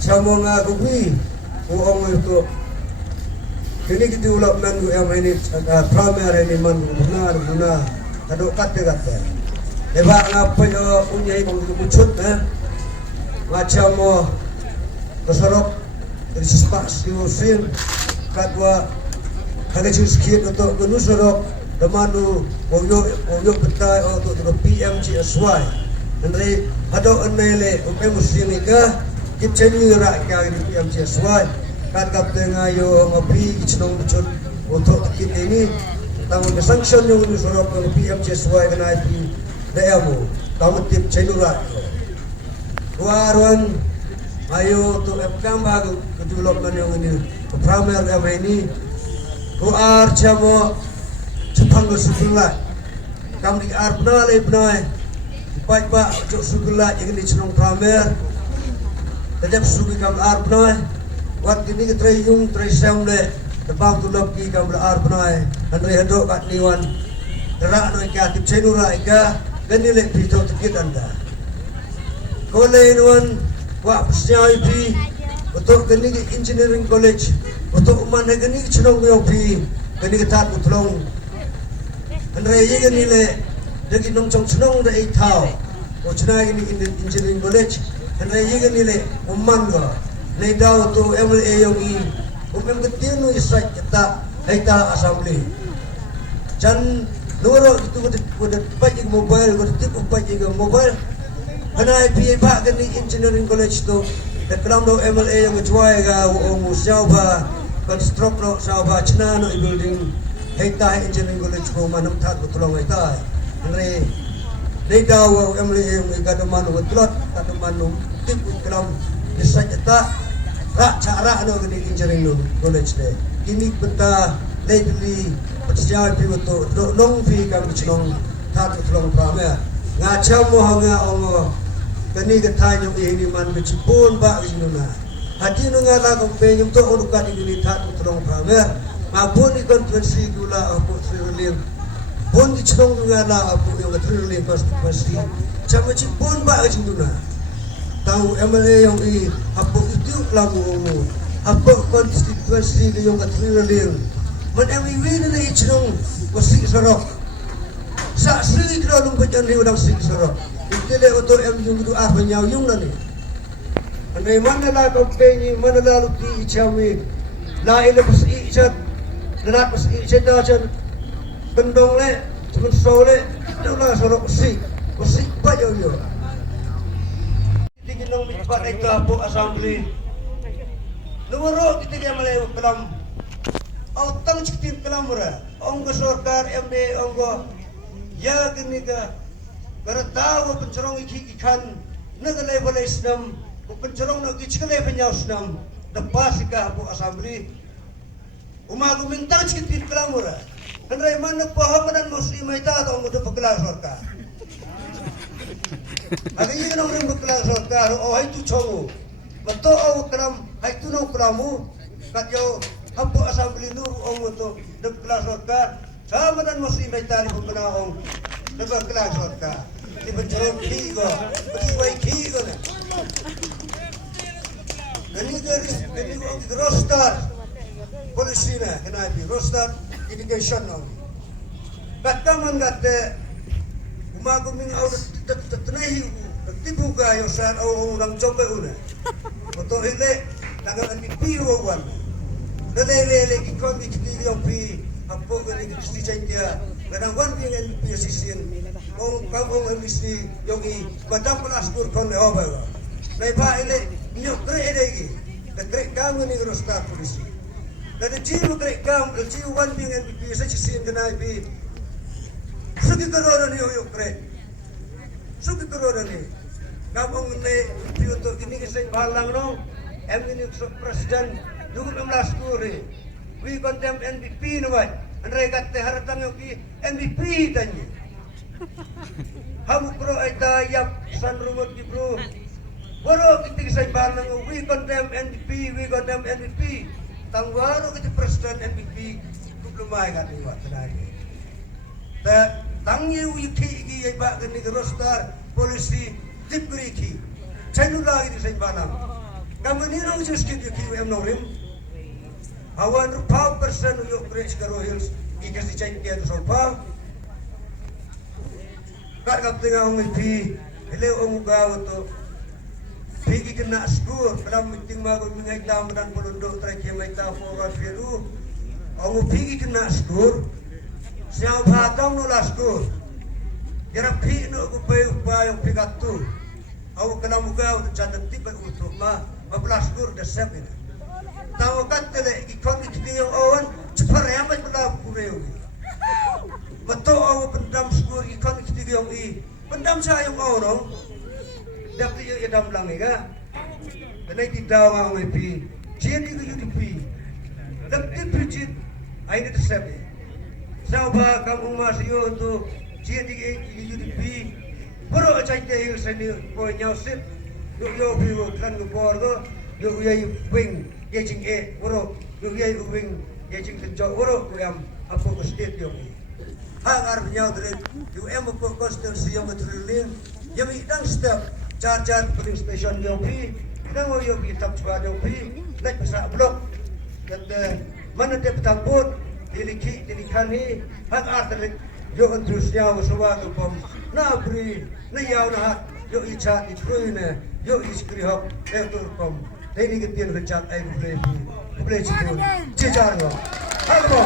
Sama nga kuwi uong itu kini kita ulap man yang ini primer ini man benar kado kata leba ngapa yo punya ikong kebucut macam mo kesorok dari spas yusin kadwa kagak sedikit untuk menusorok demanu oyo betai untuk PMGSY nanti ada enele musim ika kip cheni ra ka ni PMGSY kan kap tenga yo ngapi kichnong bucut untuk kit ini tamu ke sanction yung nusorok ng PMGSY kana pi dayamu tamu tip cheni ra waron ayo to epkam bago development yung ini primer ini Kuar jamo Jepang sugulah kam di arbna le bnai pai ba jo sugulah yang di cenong pramer tetap sugi kam arbna wat kini ke trayung traysam le tebang tulap ki kam arbna andre hado kat niwan terak no ka tip cenura ika gani le pito tikit anda kole niwan wa psnyai pi betul gani engineering college untuk mana gani cenong yo pi gani ketat utlong andre ye gani le dagi nong chong cenong da itau o chna gani engineering college andre ye gani le umman go le daw to MLA yong i umem getinu isai kita haita assembly chan nuro itu ko paji mobile ko tip paji mobile kana pi ba gani engineering college to Deklam do MLA yang juai ga o musyawa construct no sawa chna no building heita engineering college ko manam that betulong heita andre dei daw MLA yang ga do manu betlot ka manu tip deklam bisa kita ra cara no gani engineering college de kini benta lately persiapan pi beto do long pi kam chnong that betulong pramya ngacha mo hanga ongo kani gatai yung ini man bicipun ba inuna hati nunga la ko pe yung to urukan ini that utrong pramer mabun ikon twensi gula apu trilim bun di chong nunga la apu yung trilim pasti chama cipun ba inuna tahu MLA yung i apu itu lagu umu apu konstitusi yung trilim man emi win na ichong wasik sarok sa sri kro pajan ri udang sik sarok Itile untuk yung du ar banyaw yung nani. Andai mana la kampanye mana la luti ichami la ile pas ichat dalat pas ichat dajan bendong le cuman sole itu la sorok si pa yo. Tingin nong mitpat ay kapo assembly. Numero kita malay kalam. Autang chikin kalam ra. Onggo sarkar MD onggo ya gini ka Karena tahu pencerong ikan nagalay balay senam, pencerong nak ikalay penyaw senam, dapat sika apu assembly. Umagumintang cikit kelamura. Andai mana pahaman muslim itu atau muda peglas sorka. Agaknya kan orang peglas sorka, oh itu congu. Betul oh kelam, itu no kelamu. Katyo apu assembly nu oh muda peglas sorka. Sama dan muslim itu ni peglaong. Dapat kelas sorka. Di pencerong kigo, bersuai kigo na. Gani orang rostar polisi na, kenapa rostar education na. Bataman gate, umaguming au tetenahi, tipu kayo sa orang coba una. Betul hele, tangan pipiu wan. Lele ikon ikiti yung pi, apo gani kisti dia. Kadang wan yang piasisin. Kau mesti yogi macam kelas kurkon leoba. Lepas ini nyok krek lagi. Krek kamu ni rostar polisi. Dan jiru krek kamu, jiru wan dengan biasa cisin kena ibi. Suki korona ni oyok krek. Suki korona ni. Kamu ni untuk ini kisah balang no. Ini presiden 2016 kuri. We condemn NBP nuai. Andai kata haratan yogi NBP tanya. Hamu pro aita yap san rumot di bro. Baru kita kisah barang we condemn NDP. Tangwaro kita presiden NDP diplomai kat ni wak tenagi. Ta tangi wiki gi ba gani rostar polisi diberi ki. Chanu lagi kisah barang. Kamu ni nang just keep you keep norim. Awan rupa person yuk bridge karo hills ikas di cai dia rupa. Kat kap tengah ong pi hele ong gaw to. Pigi kena skur dalam meeting mago mingai tam dan pelunduk trek yang mai ta forward firu. Ong pigi kena skur. Siapa patang no la skur. Kira pi no ku pai upai ong pigatu. Au kena mugaw to chandat tiba untuk ma skur de seven. Tahu kan tele ikon itu yang awan cepat ramai pada kureu. Betul awan pendam skur ikon itu yang pendam saya yang awan. Dapat ia dam lang ega. Kena tidak awang mepi. Jadi itu UDP. Dapat pijit. Aini tersebi. Siapa kamu masih untuk jadi UDP. Baru aja itu seni punya sip. Yo biru kan ngupor tu. Yo wing. Yajing woro yo wing yajing tenjok woro yang apa ke state yo hangar nyau dre yo ko konstitusi yang betul yang idang step jar polling station yo pi idang yo pi tap chwa yo pi nak bisa blok dan mana dia petambut dilikan ni hangar dre yo antus nyau sewa pom na bri na yau na yo icha itruine yo iskri hop etur pom Ini ketian kecak air boleh cikgu, cicar lo, apa?